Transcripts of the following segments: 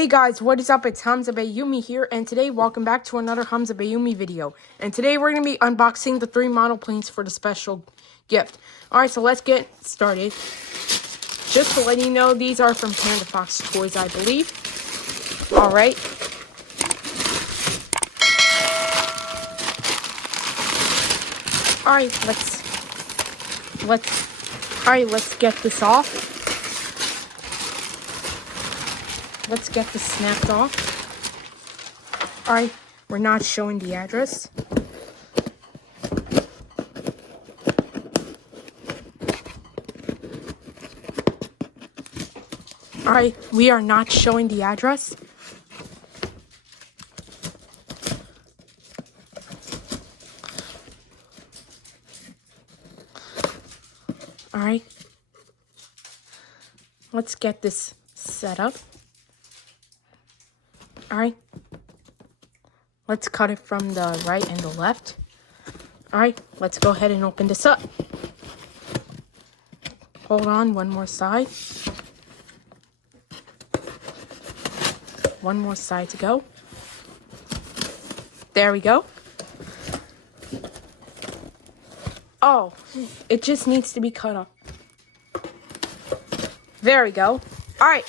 Hey guys, what is up? It's Hamza Bayumi here, and today welcome back to another Hamza Bayumi video. And today we're going to be unboxing the 3 model planes for the special gift. Alright, so let's get started. Just to let you know, these are from Panda Fox Toys, I believe. Alright. Alright, let's get this off. Let's get this snapped off. Alright, we're not showing the address. Alright, we are not showing the address. Alright. Let's get this set up. Alright, let's cut it from the right and the left. Alright, let's go ahead and open this up. Hold on, one more side. One more side to go. There we go. Oh, it just needs to be cut up. There we go. Alright.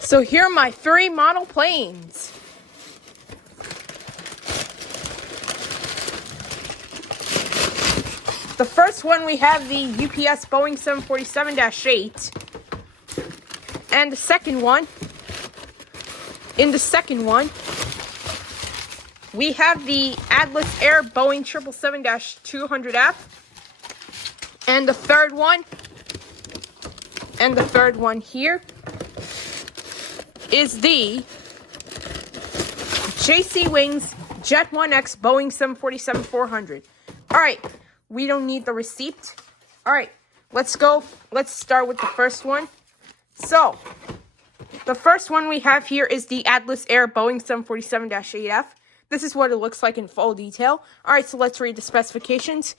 So here are my 3 model planes. The first one, we have the UPS Boeing 747-8. And the second one, we have the Atlas Air Boeing 777-200F. And the third one here is the JC Wings Jet 1X Boeing 747-400. Alright, we don't need the receipt. Alright, let's go. Let's start with the first one. So, the first one we have here is the Atlas Air Boeing 747-8F. This is what it looks like in full detail. Alright, so let's read the specifications.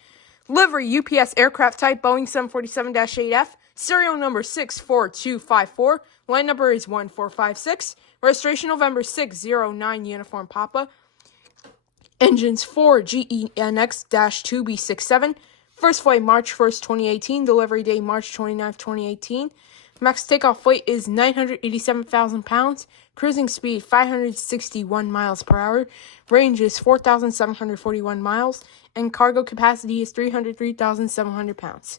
Livery UPS aircraft type Boeing 747-8F. Serial number 64254. Line number is 1456. Registration November 609 Uniform Papa. Engines 4 GENX-2B67. First flight March 1st, 2018. Delivery date March 29th, 2018. Max takeoff weight is 987,000 pounds. Cruising speed 561 miles per hour. Range is 4,741 miles. And cargo capacity is 303,700 pounds.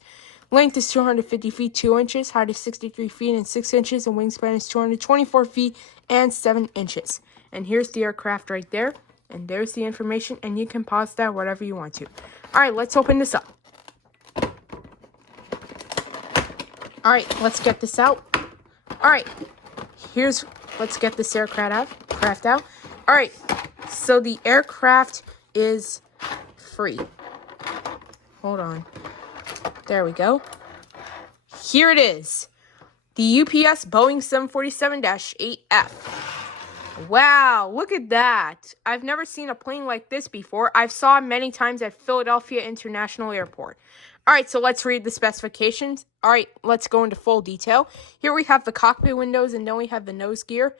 Length is 250 feet, 2 inches. Height is 63 feet and 6 inches. And wingspan is 224 feet and 7 inches. And here's the aircraft right there. And there's the information. And you can pause that whatever you want to. Alright, let's open this up. Alright, let's get this out. Alright, let's get this aircraft out. Alright, so the aircraft is free. Hold on. There we go. Here it is. The UPS Boeing 747-8F. Wow, look at that. I've never seen a plane like this before. I've saw it many times at Philadelphia International Airport. Alright, so let's read the specifications. Alright, let's go into full detail. Here we have the cockpit windows, and then we have the nose gear,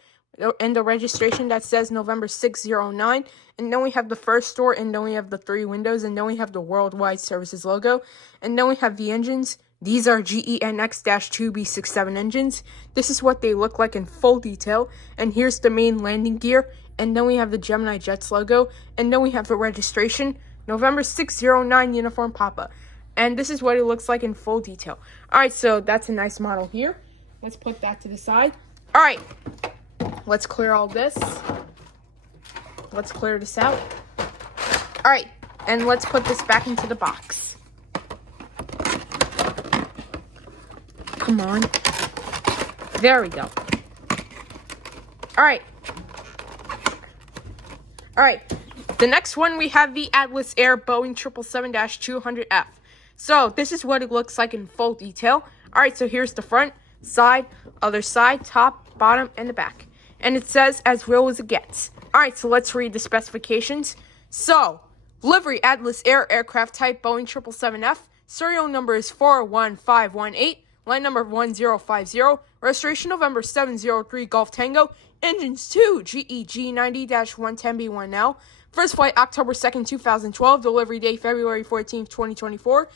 and the registration that says November 609. And then we have the first door, and then we have the 3 windows, and then we have the Worldwide Services logo. And then we have the engines. These are GENX-2B67 engines. This is what they look like in full detail. And here's the main landing gear. And then we have the Gemini Jets logo. And then we have the registration, November 609 Uniform Papa. And this is what it looks like in full detail. Alright, so that's a nice model here. Let's put that to the side. Alright, let's clear all this. Let's clear this out. Alright, and let's put this back into the box. Come on. There we go. Alright. Alright, the next one we have the Atlas Air Boeing 777-200F. So, this is what it looks like in full detail. Alright, so here's the front, side, other side, top, bottom, and the back. And it says, as real as it gets. Alright, so let's read the specifications. So, livery Atlas Air aircraft type Boeing 777F. Serial number is 41518. line number 1050, registration November 703 Golf Tango, engines 2 GEG 90-110B1L, first flight October 2nd, 2012, delivery date February 14th, 2024.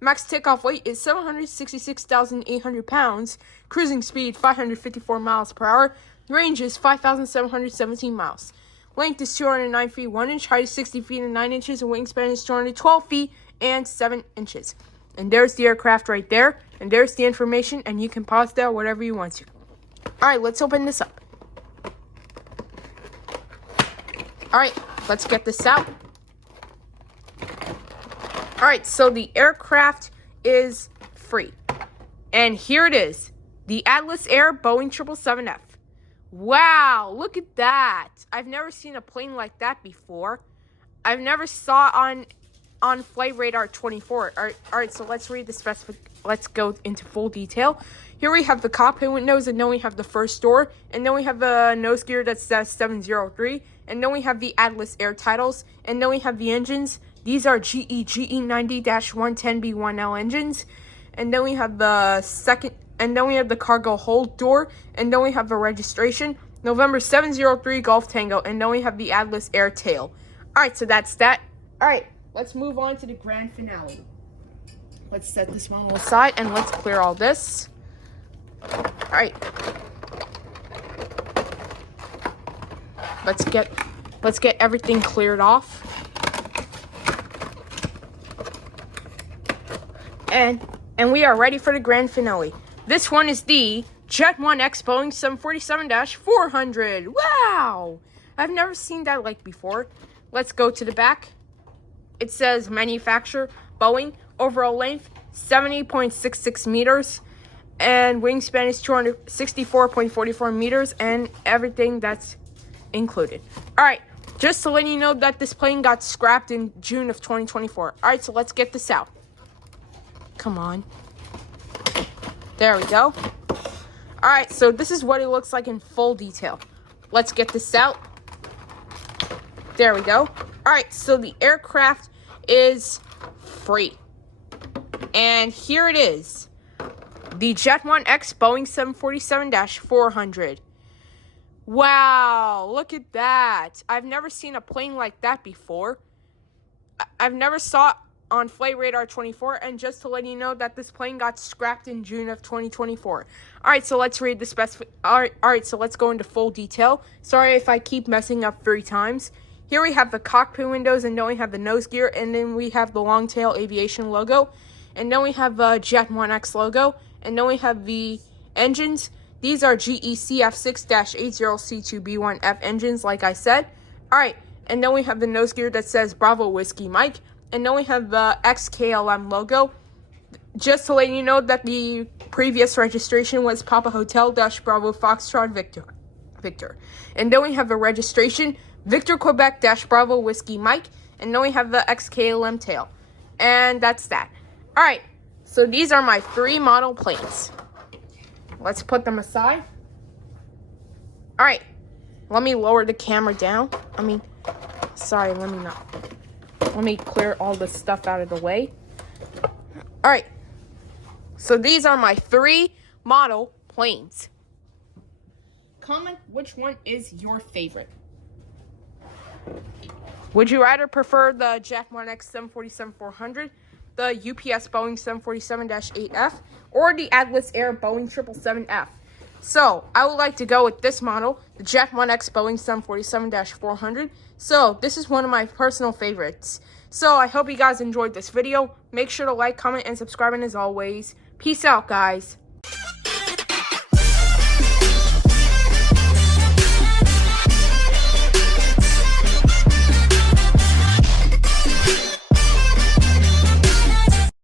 Max takeoff weight is 766,800 pounds, cruising speed 554 miles per hour, range is 5,717 miles. Length is 209 feet 1 inch, height is 60 feet and 9 inches, and wingspan is 212 feet and 7 inches. And there's the aircraft right there, and there's the information, and you can pause there whatever you want to. Alright, let's open this up. Alright, let's get this out. Alright, so the aircraft is free. And here it is. The Atlas Air Boeing 777F. Wow, look at that. I've never seen a plane like that before. I've never saw on Flight Radar 24. Alright, so let's read the let's go into full detail. Here we have the cockpit windows, and then we have the first door, and then we have the nose gear that says 703, and then we have the Atlas Air titles, and then we have the engines. These are GEGE 90-110B1L engines, and then we have the cargo hold door, and then we have the registration, November 703 Golf Tango, and then we have the Atlas Air tail. Alright, so that's that. Alright, let's move on to the grand finale. Let's set this one aside, and let's clear all this. Alright. Let's get everything cleared off. And we are ready for the grand finale. This one is the Jet 1X Boeing 747-400. Wow! I've never seen that like before. Let's go to the back. It says manufacturer Boeing, overall length 70.66 meters, and wingspan is 264.44 meters, and everything that's included. Alright, just to let you know that this plane got scrapped in June of 2024. Alright, so let's get this out. Come on. There we go. Alright, so this is what it looks like in full detail. Let's get this out. There we go. Alright, so the aircraft is free. And here it is. The Jet 1X Boeing 747-400. Wow, look at that. I've never seen a plane like that before. I've never saw it on Flight Radar 24, and just to let you know that this plane got scrapped in June of 2024. Alright, so let's read the Alright, so let's go into full detail. Sorry if I keep messing up 3 times. Here we have the cockpit windows, and then we have the nose gear, and then we have the long tail aviation logo, and then we have the Jet 1X logo, and then we have the engines. These are GECF6-80C2B1F engines, like I said. Alright, and then we have the nose gear that says Bravo Whiskey Mike, and then we have the XKLM logo. Just to let you know that the previous registration was Papa Hotel Bravo Foxtrot Victor. And then we have the registration Victor Quebec Bravo Whiskey Mike, and then we have the XKLM tail. And that's that. Alright, so these are my 3 model planes. Let's put them aside. Alright, let me lower the camera down. Let me clear all the stuff out of the way. Alright, so these are my 3 model planes. Comment which one is your favorite. Would you rather prefer the Jet 1X 747-400, the UPS Boeing 747-8F, or the Atlas Air Boeing 777F? So, I would like to go with this model, the Jet 1X Boeing 747-400. So, this is one of my personal favorites. So, I hope you guys enjoyed this video. Make sure to like, comment, and subscribe, and as always, peace out, guys.